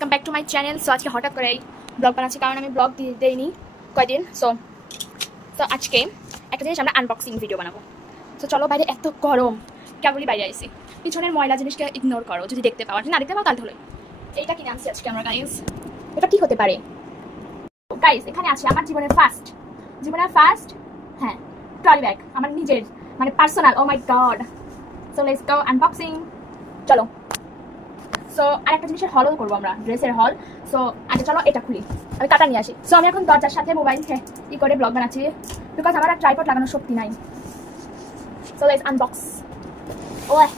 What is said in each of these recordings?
Welcome back to my channel. So আজকে হঠাৎ করে ব্লগ বানাচ্ছি কারণ আমি ব্লগ দেইনি কয়দিন। সো আজকে একটা জিনিস আমরা আনবক্সিং ভিডিও বানাবো। সো চলো, বাইরে এত গরম, কেবলই বাইরে আইছি। পিছনের ময়লা জিনিসকে ইগনোর করো, যদি দেখতে পাও, না দেখতে পাও তাহলে হলো। এইটা কিনে আনছি আজকে আমরা গাইস। এটা কি হতে পারে গাইস? এখানে আছে আমার জীবনের ফার্স্ট হ্যাঁ ট্রলি ব্যাগ, আমার নিজের মানে personal. Oh my god. So let's go unboxing. চলো। সো আরেকটা জিনিসের হলও করবো আমরা, ড্রেসের হল। সো আগে চলো এটা খুলি, আমি কাটা নিয়ে আসি। সো আমি এখন দরজার সাথে মোবাইল ই করে ব্লগ বানাচ্ছি বিকজ আমার আর ট্রাইপড লাগানোর শক্তি নাই। So let's unbox. ওহ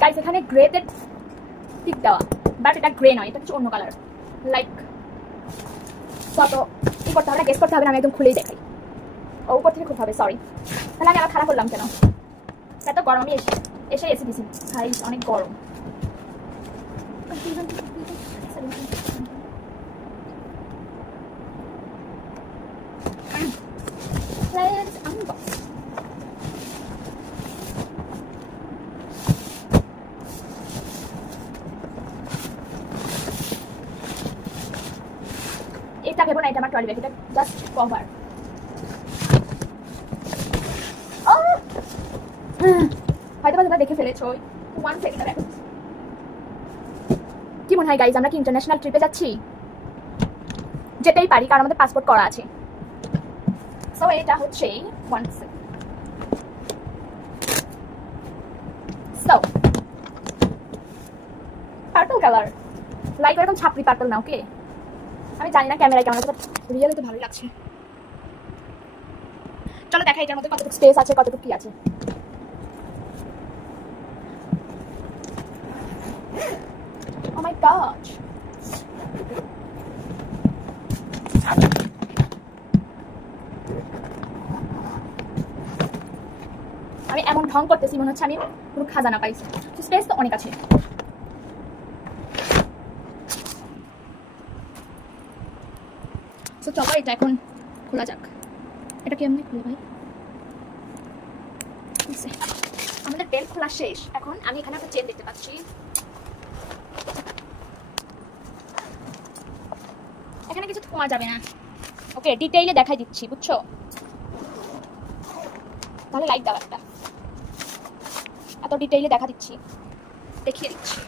গাইস, এখানে গ্রেতে টিক দেওয়া, বাট এটা গ্রে নয়, এটা কিছু অন্য কালার। লাইক কত কি করতে হবে না, গেস করতে হবে না, আমি একদম খুলেই দেখাই। ও উপর থেকে খুব হবে, সরি। তাহলে আমি আবার খারাপ করলাম কেন? এত গরম, আমি এসে এসে দিছি ভাই, অনেক গরম। এটা ভেবো না এটা আমার ট্রলি ব্যাগ, এটা জাস্ট কভার। হয়তো তোমরা দেখে ফেলেছো। One second. কি মনে হয় গাইজ, আমরা কি ইন্টারন্যাশনাল ট্রিপে যাচ্ছি? যেতেই পারি কারণ আমাদের পাসপোর্ট করা আছে। সো এটা হচ্ছে one second. So purple colour, like এরকম ছাপড়ি পার্পল না, ওকে? আমি জানি না ক্যামেরায় কেমন আছে, রিয়েলি তো ভালোই লাগছে। চলো দেখা এটার মধ্যে কতটুকু স্পেস আছে, কতটুকু কি আছে। Oh my gosh. আমি এমন ঢং করতেছি মনে হচ্ছে আমি পুরো খাজানা পাইছি। স্পেস তো অনেক আছে। তো চলো এটা এখন খোলা যাক। এটা কেমনে খুলে ভাই? আমাদের বেল্ট খোলা শেষ। এখন আমি এখানে একটা চেন দেখতে পাচ্ছি। এখানে কিছু থোয়া যাবে না, ওকে? ডিটেইলে দেখাই দিচ্ছি, বুঝছো? তাহলে লাইক দাও একটা, এত ডিটেইলে দেখা দিচ্ছি, দেখিয়ে দিচ্ছি।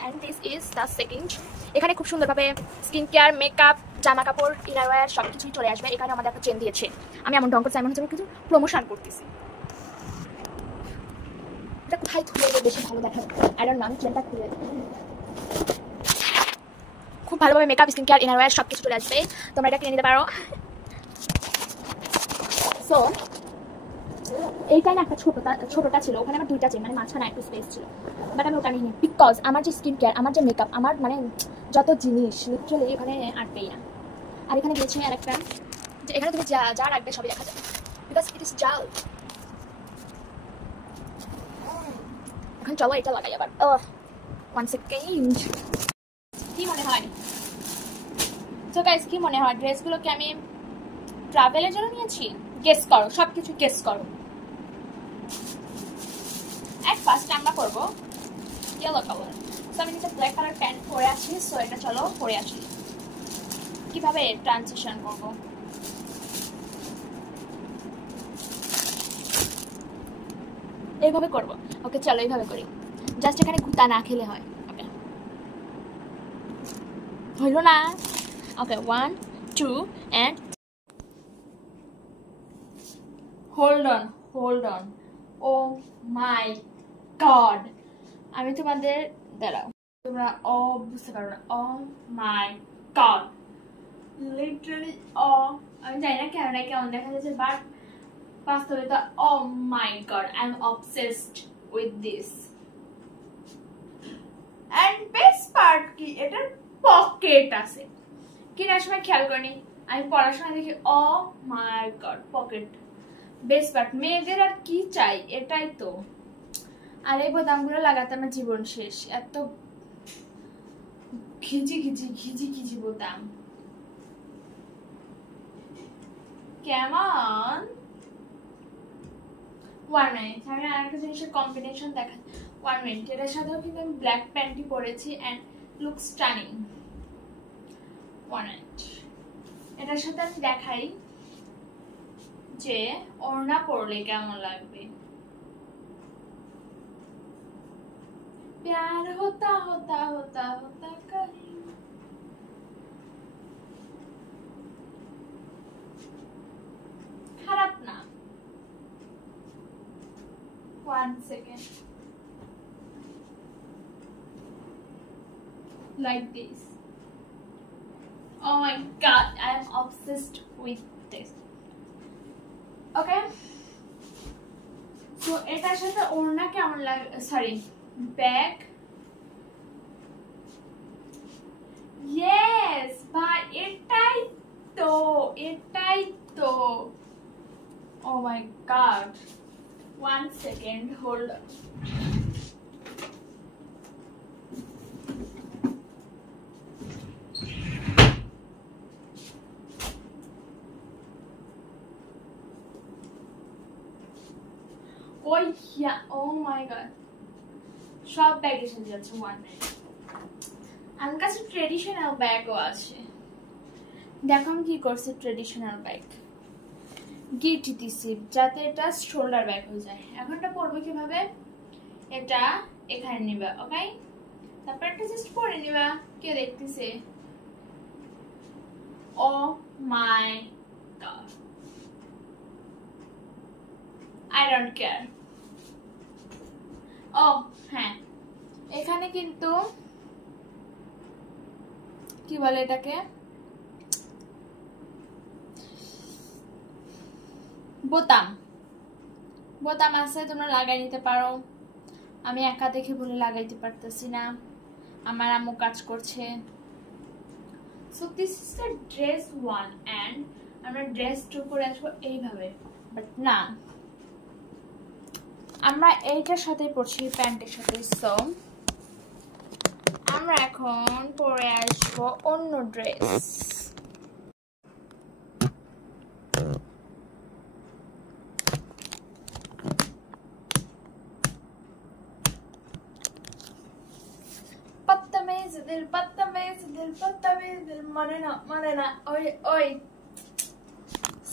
And this is the second. এখানে খুব সুন্দরভাবে স্কিন কেয়ার, মেকআপ, জামা কাপড়, ইনারওয়্যার সব কিছুই চলে আসবে। এখানে আমাদের একটা চেন দিয়েছে। আমি এমন ঢং করছি, এমন হচ্ছে কিছু প্রমোশন করতেছি। এটা কোথায় খুলে বেশি ভালো দেখা যায়? আই ডোন্ট নো, আমি চেনটা খুলে খুব ভালোভাবে মেকআপ, স্কিন কেয়ার, ইনারওয়্যার সব কিছু চলে আসবে। তোমরা এটা কিনে নিতে পারো। সো এইটাই না একটা ছোটটা ছিল, ওখানে আমার দুইটা চেন, মানে মাঝখানে একটু স্পেস ছিল, বাট আমি ওটা নিই বিকজ আমার যে স্কিন কেয়ার, আমার যে মেকআপ, আমার মানে যত জিনিস লিটারালি ওখানে আটবেই না। আর এখানে গেছে আর একটা, যে এখানে তুমি যা যা রাখবে সবই দেখা যাবে বিকজ ইট ইজ জাল। এখন চলো এটা লাগাই আবার। One second. কি মনে হয়? তো গাইস কি মনে হয়, ড্রেসগুলোকে আমি ট্রাভেলের জন্য নিয়েছি? গেস করো, সব কিছু গেস করো। এট ফার্স্ট আমরা করবো ইয়েলো কালার। সো আমি নিচে ব্ল্যাক কালার প্যান্ট পরে আছি। সো এটা চলো পরে আসি, কিভাবে ট্রানজিশন করবো। এইভাবে করবো, ওকে? চলো এইভাবে করি, জাস্ট এখানে গুতা না খেলে হয়। ওকে, হইল না? Okay, 1 2 and hold on. Oh my god, আমি তোমাদের দাঁড়াও, তোমরা বুঝতে পারো না। ও মাই গড, লিটারালি আমি জানি না ক্যামেরায় কেমন দেখা যাচ্ছে, বাট বাস্তবে তো oh my god, I am obsessed with this. And best part কি, এটার পকেট আছে। কেনার সময় খেয়াল করিনি, আমি পড়াশোনা দেখি ও my god pocket. Best part, মেয়েদের আর কি চাই, এটাই তো। আর এই বোতামগুলো লাগাতে আমার জীবন শেষ, এত ঘিজি বোতাম। কেমন ওয়ান মিনিট, আমি আরেকটা জিনিসের কম্বিনেশন দেখা। ওয়ান মিনিট, এটার সাথেও কিন্তু আমি ব্ল্যাক প্যান্টই পরেছি and look stunning. One minute, এটার সাথে আমি দেখাই যে ওড়না পরলে কেমন লাগবে। प्यार होता होता होता होता कहीं। খারাপ না। 1 second, like this. Oh my god, I am obsessed with this. Okay, so এটার সাথে ওড়না কেমন লাগে, সরি ব্যাগ। ইয়েস ভাই, এটাই তো, এটাই তো। Oh my god, 1 second, hold on. Oh yeah, oh my god, সব ব্যাগের সাথে যাচ্ছে। 1 মিনিট, আমার কাছে ট্রেডিশনাল ব্যাগও আছে। দেখো আমি কি করছি, ট্রেডিশনাল ব্যাগ গিট দিছি যাতে এটা শোল্ডার ব্যাগ হয়ে যায়। এখনটা পরবো কিভাবে, এটা এখানে নিবা, ওকে, তারপর এটা জাস্ট পরে নিবা। কে দেখতেছে? ও my god, I don't care. ও হ্যাঁ, এখানে কিন্তু কি বলে এটাকে, বোতাম, বোতাম আছে, তোমরা লাগাই নিতে পারো। আমি একা দেখে বলে লাগাইতে পারতেছি না, আমার আম্মু কাজ করছে। So this is the dress 1 and আমরা ড্রেস 2 করে আসবো এইভাবে, বাট না, আমরা এইটার সাথে পরছি প্যান্টের সাথে। সো আমরা এখন পরে আসবো অন্য ড্রেস। মানে না, মানে না, ওই ওই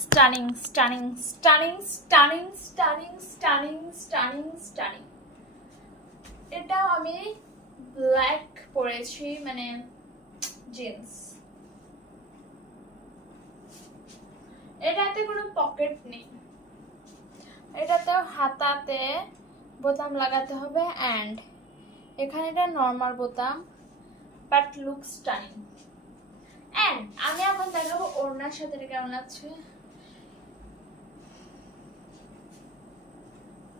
stunning stunning stunning stunning stunning stunning stunning stunning. এটা আমি ব্ল্যাক পরেছি, মানে জিন্স। এটাতে কোনো পকেট নেই, এটাতে হাতাতে বোতাম লাগাতে হবে এন্ড এখানে এটা নরমাল বোতাম, বাট লুক স্টানিং। এন্ড আমি এখন দেখাবো ওড়নার সাথে এটা কেমন লাগছে।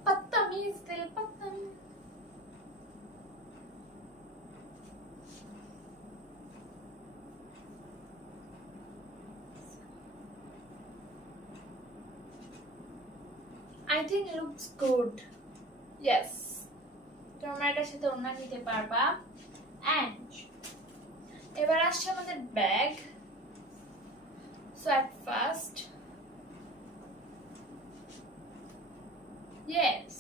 बदतमीज दिल बदतमीज। I think it looks good. Yes. তোমরা এটার সাথে ওড়না নিতে পারবা। And এবার আসছে আমাদের bag. So at first, yes,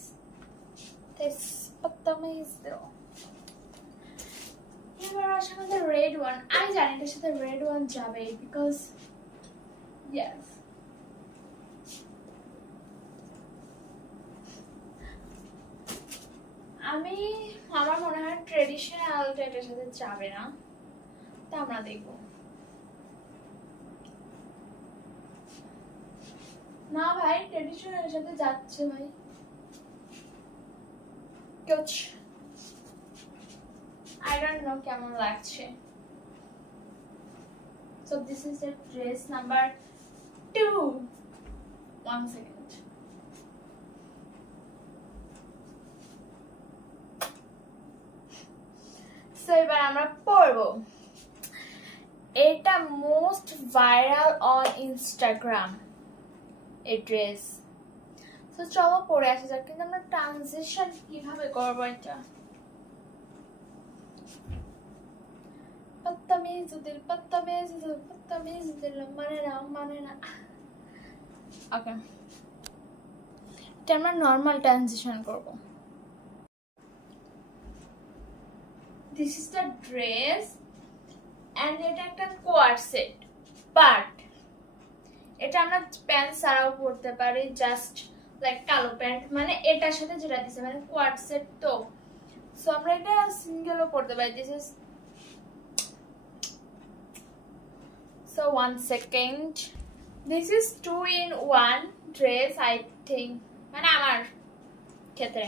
this बदतमीज दिल। এবার আসছে আমাদের রেড ওয়ান। আমি জানি এটার সাথে রেড ওয়ান যাবে, because yes, আমার মনে হয় ট্রেডিশনাল এটার সাথে যাবে না, তা আমরা দেখবো। না ভাই, ট্রেডিশনাল সাথে যাচ্ছে ভাই। I don't know কেমন লাগছে। So this is the dress number 2. 1 second. So এবার আমরা পরবো। এটা মোস্ট ভাইরাল অন ইনস্টাগ্রাম এই ড্রেস। তো চলো পরে আসা যাক, কিন্তু আমরা ট্রানজিশন কিভাবে করবো এটা। बदतमीज दिल बदतमीज दिल बदतमीज दिल, মানে না, মানে না। ওকে, এটা আমরা নর্মাল ট্রানজিশন করব। This is the dress and এটা একটা কোয়ার্ড সেট, বাট এটা আমরা প্যান্ট ছাড়াও পরতে পারি, জাস্ট লাইক কালো প্যান্ট, মানে এটার সাথে যেটা দিছে মানে কোয়ার্ড সেট, তো সো আমরা এটা সিঙ্গেলও পরতে পারি। This is so 1 second, this is 2-in-1 dress I think, মানে আমার ক্ষেত্রে।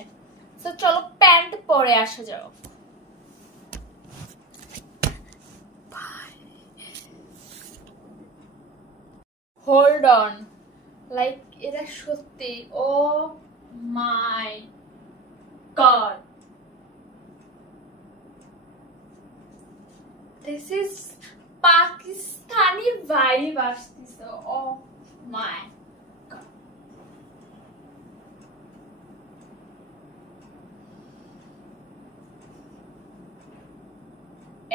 সো চলো প্যান্ট পরে আসা যাও। হোল্ড অন, লাইক এটা সত্যি, oh my god, this is Pakistani vibe আসতেছে। ও মাই গড,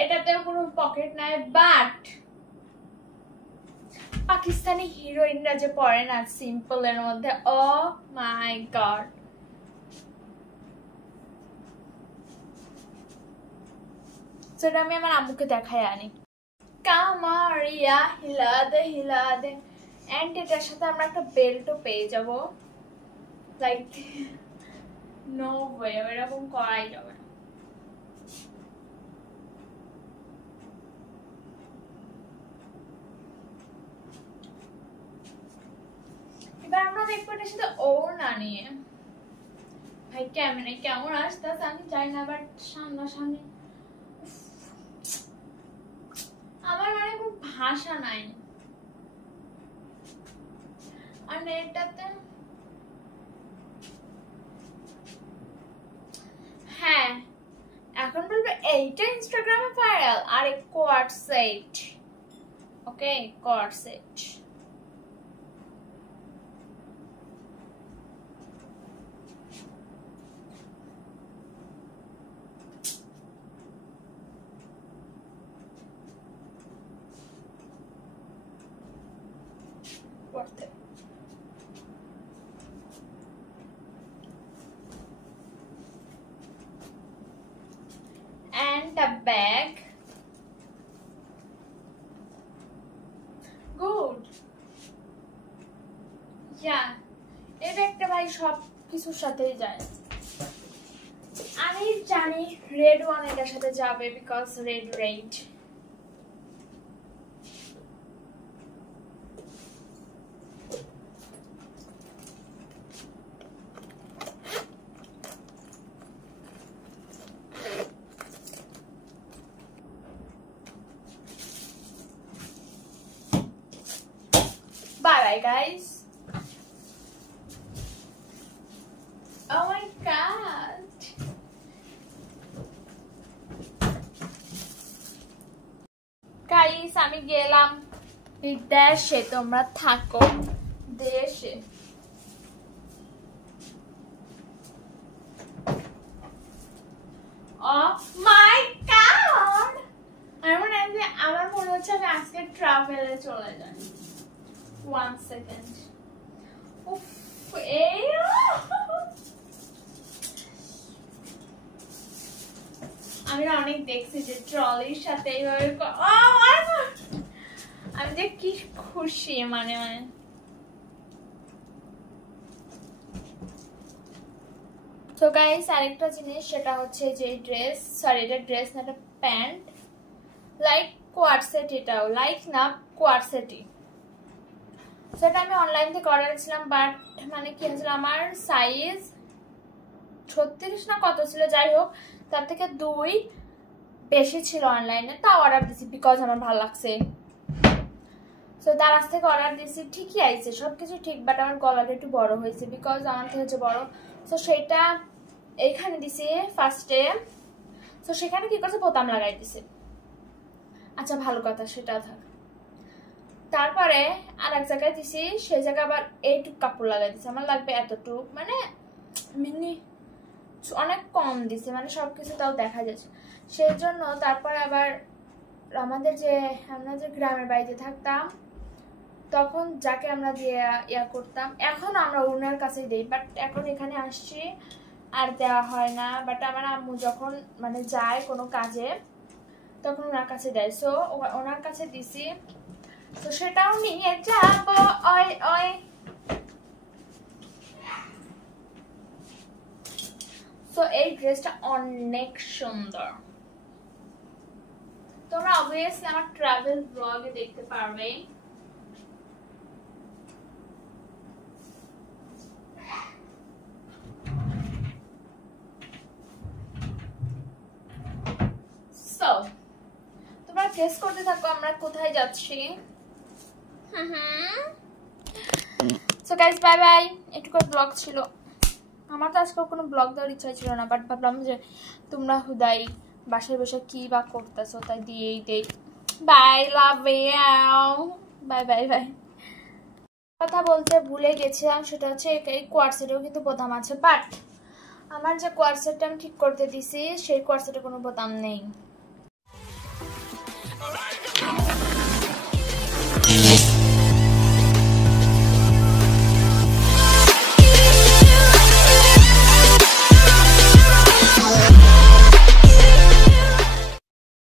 এটাতেও কোনো পকেট নাই, বাট পাকিস্তানি হিরোইনরা যে পরে না সিম্পল এর মধ্যে, ও মাই গড। সেটা আমি আমার আম্মুকে দেখাই আনি। কামারিয়া হিলা দে হিলা দে, এন্ড এটার সাথে আমরা একটা বেল্টও পেয়ে যাব, লাইক নো ওয়ে, এরকম করাই যাবে। এবার আমরা দেখবো এটার সাথে ওড়না নিয়ে। ভাই ক্যামেরায় কেমন আসতেছে আমি জানি না, বাট সামনাসামনি আমার মানে খুব ভাষা নাই। আর এটাতে হ্যাঁ এখন বলবো এইটা ইনস্টাগ্রামে ভাইরাল, আর এক coord set, okay coord set. Worth it. And a bag. Good. Yeah. এই ব্যাগটা ভাই সব কিছুর সাথেই যায়। আমি জানি রেড ওয়ান এটার সাথে যাবে, because red red. Bye guys. Oh my god. Guys, আমি গেলাম দেশে, তোমরা থাকো দেশে। Oh my god. আমার মনে হচ্ছে আমি আজকে ট্রাভেলে চলে যাই। 1 second. উফ, এই আমি অনেক দেখছি যে ট্রলির সাথে এইভাবে, আমি যে কি খুশি, মানে তো গাইস আরেকটা জিনিস, সেটা হচ্ছে যে ড্রেস, সরি এটা ড্রেস না, এটা প্যান্ট, লাইক কোয়ার্ড সেট, এটাও লাইক না কোয়ার্ড সেটই। সেটা আমি অনলাইন থেকে অর্ডার করেছিলাম, বাট মানে কি হয়েছিল, আমার সাইজ 36 না কত ছিল, যাই হোক তার থেকে 2 বেশি ছিল অনলাইনে, তা অর্ডার দিছি বিকজ আমার ভালো লাগছে। সো দারাজ থেকে অর্ডার দিছি, ঠিকই আইছে সবকিছু ঠিক, বাট আমার গলাটা একটু বড় হয়েছে বিকজ আমার থেকে হচ্ছে বড়। সো সেটা এইখানে দিছি ফার্স্টে, সো সেখানে কি করছে, বোতাম লাগাই দিছে। আচ্ছা ভালো কথা, সেটা থাক। তারপরে আর এক জায়গায় দিছি, সেই জায়গায় আবার এইটুক কাপড় লাগাই দিছে, আমার লাগবে এতটুক, মানে মিনি অনেক কম দিছে, মানে সবকিছু তাও দেখা যাচ্ছে। সেই জন্য তারপরে আবার আমরা যে গ্রামের বাড়িতে থাকতাম, তখন যাকে আমরা দিয়ে ইয়া করতাম, এখন আমরা ওনার কাছে দিই, বাট এখন এখানে আসছি আর দেওয়া হয় না। বাট আমার আম্মু যখন মানে যায় কোনো কাজে তখন ওনার কাছে দেয়, সো ওনার কাছে দিছি, তো সেটাও নিয়ে যাব। ওই ওই সো এই ড্রেসটা অনেক সুন্দর, তোমরা অবভিয়াসলি আমার ট্রাভেল ব্লগে দেখতে পারবে। সো তোমরা গেস করতে থাকো আমরা কোথায় যাচ্ছি। সো গাইস বাই বাই, একটু ব্লগ ছিল, আমার তো আজকে কোনো ব্লগ দেওয়ার ইচ্ছা ছিল না, বাট ভাবলাম যে তোমরা হুদাই বাসায় বসে কি বা করতেছো তাই দিয়েই দেই। Bye, love you, bye bye bye. কথা বলতে ভুলে গেছিলাম, সেটা হচ্ছে এই কোয়ার্সেটেও কিন্তু বোতাম আছে, বাট আমার যে কোয়ার্সেটটা আমি ঠিক করতে দিছি সেই কোয়ার্সেটে কোনো বোতাম নেই।